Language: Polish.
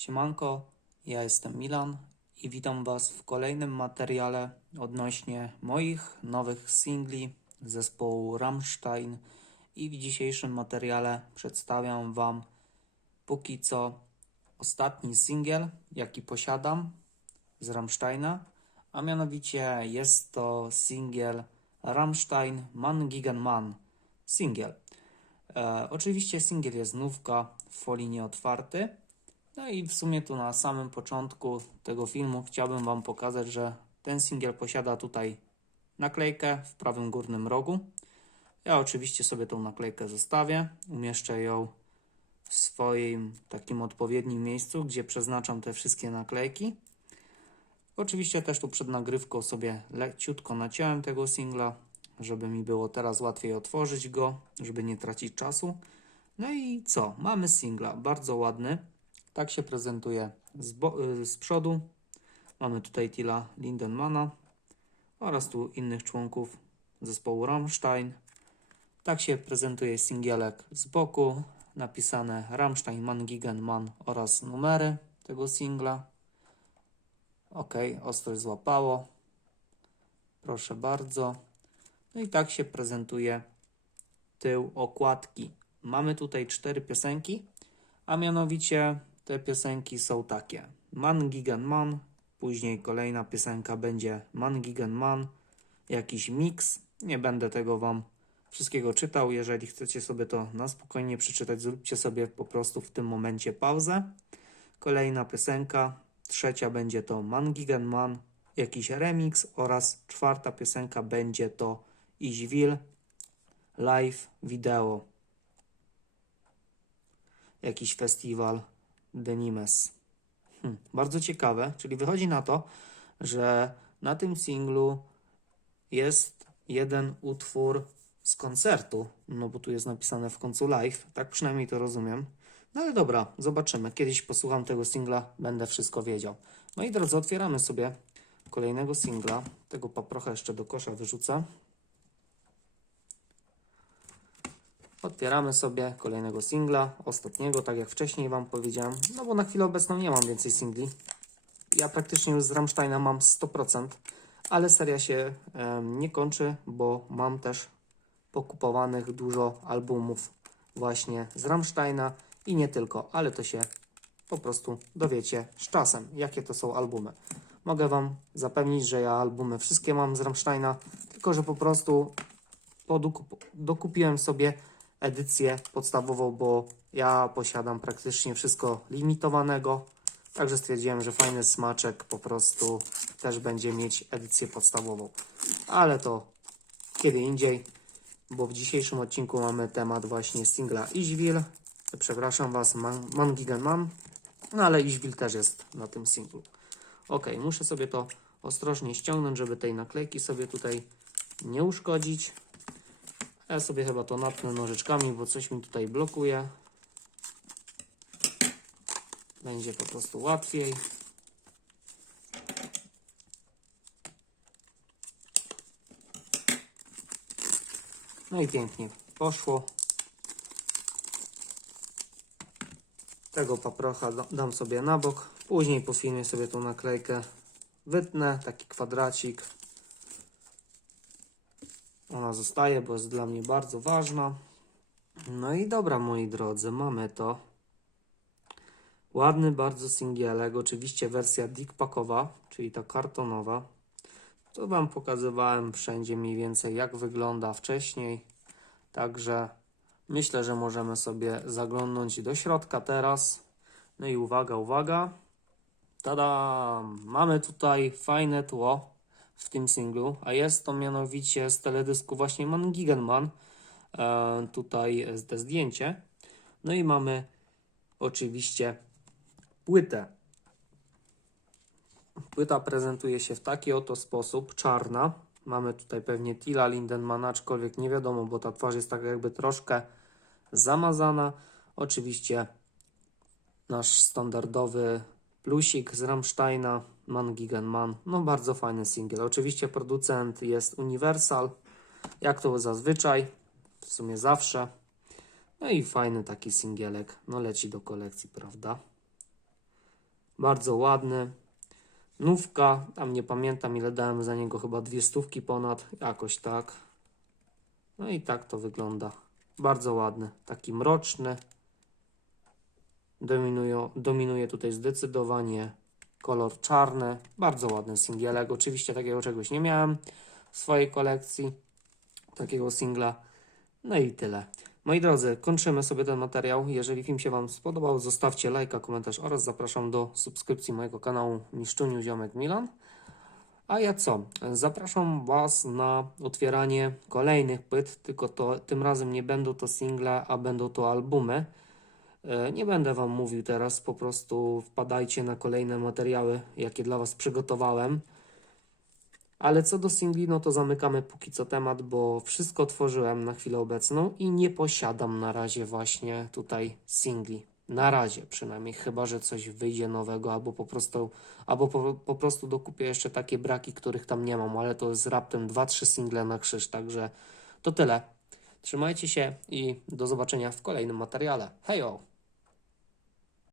Siemanko, ja jestem Milan i witam Was w kolejnym materiale odnośnie moich nowych singli zespołu Rammstein i w dzisiejszym materiale przedstawiam Wam póki co ostatni singiel, jaki posiadam z Rammsteina, a mianowicie jest to singiel Rammstein Man gegen Man singiel. E, oczywiście singiel jest nówka w folii nieotwarty. No i w sumie tu na samym początku tego filmu chciałbym Wam pokazać, że ten singiel posiada tutaj naklejkę w prawym górnym rogu. Ja oczywiście sobie tą naklejkę zostawię, umieszczę ją w swoim takim odpowiednim miejscu, gdzie przeznaczam te wszystkie naklejki. Oczywiście też tu przed nagrywką sobie leciutko naciąłem tego singla, żeby mi było teraz łatwiej otworzyć go, żeby nie tracić czasu. No i co? Mamy singla, bardzo ładny. Tak się prezentuje z, y, z przodu. Mamy tutaj Tila Lindenmana oraz tu innych członków zespołu Rammstein. Tak się prezentuje singielek z boku. Napisane Rammstein Man gegen Man oraz numery tego singla. Ok, ostrość złapało. Proszę bardzo. No i tak się prezentuje tył okładki. Mamy tutaj cztery piosenki, a mianowicie te piosenki są takie. Man Gigan Man, później kolejna piosenka będzie Man Gigan Man, jakiś miks. Nie będę tego Wam wszystkiego czytał. Jeżeli chcecie sobie to na spokojnie przeczytać, zróbcie sobie po prostu w tym momencie pauzę. Kolejna piosenka, trzecia będzie to Man Gigan Man, jakiś remix oraz czwarta piosenka będzie to Iźwil live wideo. Jakiś festiwal Denimes. Hm, bardzo ciekawe, czyli wychodzi na to, że na tym singlu jest jeden utwór z koncertu, no bo tu jest napisane w końcu live, tak przynajmniej to rozumiem. No ale dobra, zobaczymy. Kiedyś posłucham tego singla, będę wszystko wiedział. Moi drodzy, otwieramy sobie kolejnego singla. Tego paprocha jeszcze do kosza wyrzucę. Otwieramy sobie kolejnego singla, ostatniego, tak jak wcześniej Wam powiedziałem, no bo na chwilę obecną nie mam więcej singli. Ja praktycznie już z Rammsteina mam 100%, ale seria się nie kończy, bo mam też pokupowanych dużo albumów właśnie z Rammsteina i nie tylko, ale to się po prostu dowiecie z czasem, jakie to są albumy. Mogę Wam zapewnić, że ja albumy wszystkie mam z Rammsteina, tylko że po prostu dokupiłem sobie edycję podstawową, bo ja posiadam praktycznie wszystko limitowanego. Także stwierdziłem, że fajny smaczek po prostu też będzie mieć edycję podstawową. Ale to kiedy indziej, bo w dzisiejszym odcinku mamy temat właśnie singla Iźwil. Przepraszam Was, Man, Man Man. No ale Iźwil też jest na tym singlu. Ok, muszę sobie to ostrożnie ściągnąć, żeby tej naklejki sobie tutaj nie uszkodzić. Ja sobie chyba to napnę nożyczkami, bo coś mi tutaj blokuje. Będzie po prostu łatwiej. No i pięknie poszło. Tego paprocha da- dam sobie na bok. Później po filmie sobie tą naklejkę wytnę, taki kwadracik. Zostaje, bo jest dla mnie bardzo ważna. No i dobra, moi drodzy, mamy to. Ładny bardzo singielek, oczywiście wersja dickpackowa, czyli ta kartonowa. To Wam pokazywałem wszędzie mniej więcej jak wygląda wcześniej. Także myślę, że możemy sobie zaglądnąć do środka teraz. No i uwaga, uwaga. Tada! Mamy tutaj fajne tło w tym singlu, a jest to mianowicie z teledysku właśnie Man Giganman. E, tutaj te zdjęcie. No i mamy oczywiście płytę. Płyta prezentuje się w taki oto sposób, czarna. Mamy tutaj pewnie Tila Lindenmana, aczkolwiek nie wiadomo, bo ta twarz jest tak jakby troszkę zamazana. Oczywiście nasz standardowy plusik z Rammsteina, Man Gigan Man. No bardzo fajny singiel. Oczywiście producent jest Universal, jak to zazwyczaj, w sumie zawsze. No i fajny taki singielek. No leci do kolekcji, prawda? Bardzo ładny. Nówka, tam nie pamiętam ile dałem za niego, chyba dwie stówki ponad, jakoś tak. No i tak to wygląda. Bardzo ładny, taki mroczny. Dominują, dominuje tutaj zdecydowanie kolor czarny. Bardzo ładny singielek. Oczywiście takiego czegoś nie miałem w swojej kolekcji. Takiego singla. No i tyle. Moi drodzy, kończymy sobie ten materiał. Jeżeli film się Wam spodobał, zostawcie lajka, komentarz oraz zapraszam do subskrypcji mojego kanału Miszczuniu Ziomek Milan. A ja co? Zapraszam Was na otwieranie kolejnych płyt, tylko to tym razem nie będą to single, a będą to albumy. E, Nie będę Wam mówił teraz, po prostu wpadajcie na kolejne materiały, jakie dla Was przygotowałem. Ale co do singli, no to zamykamy póki co temat, bo wszystko tworzyłem na chwilę obecną i nie posiadam na razie właśnie tutaj singli. Na razie przynajmniej, chyba że coś wyjdzie nowego, albo po prostu, albo po, po prostu dokupię jeszcze takie braki, których tam nie mam, ale to jest raptem 2-3 single na krzyż, także to tyle. Trzymajcie się i do zobaczenia w kolejnym materiale. Hejo!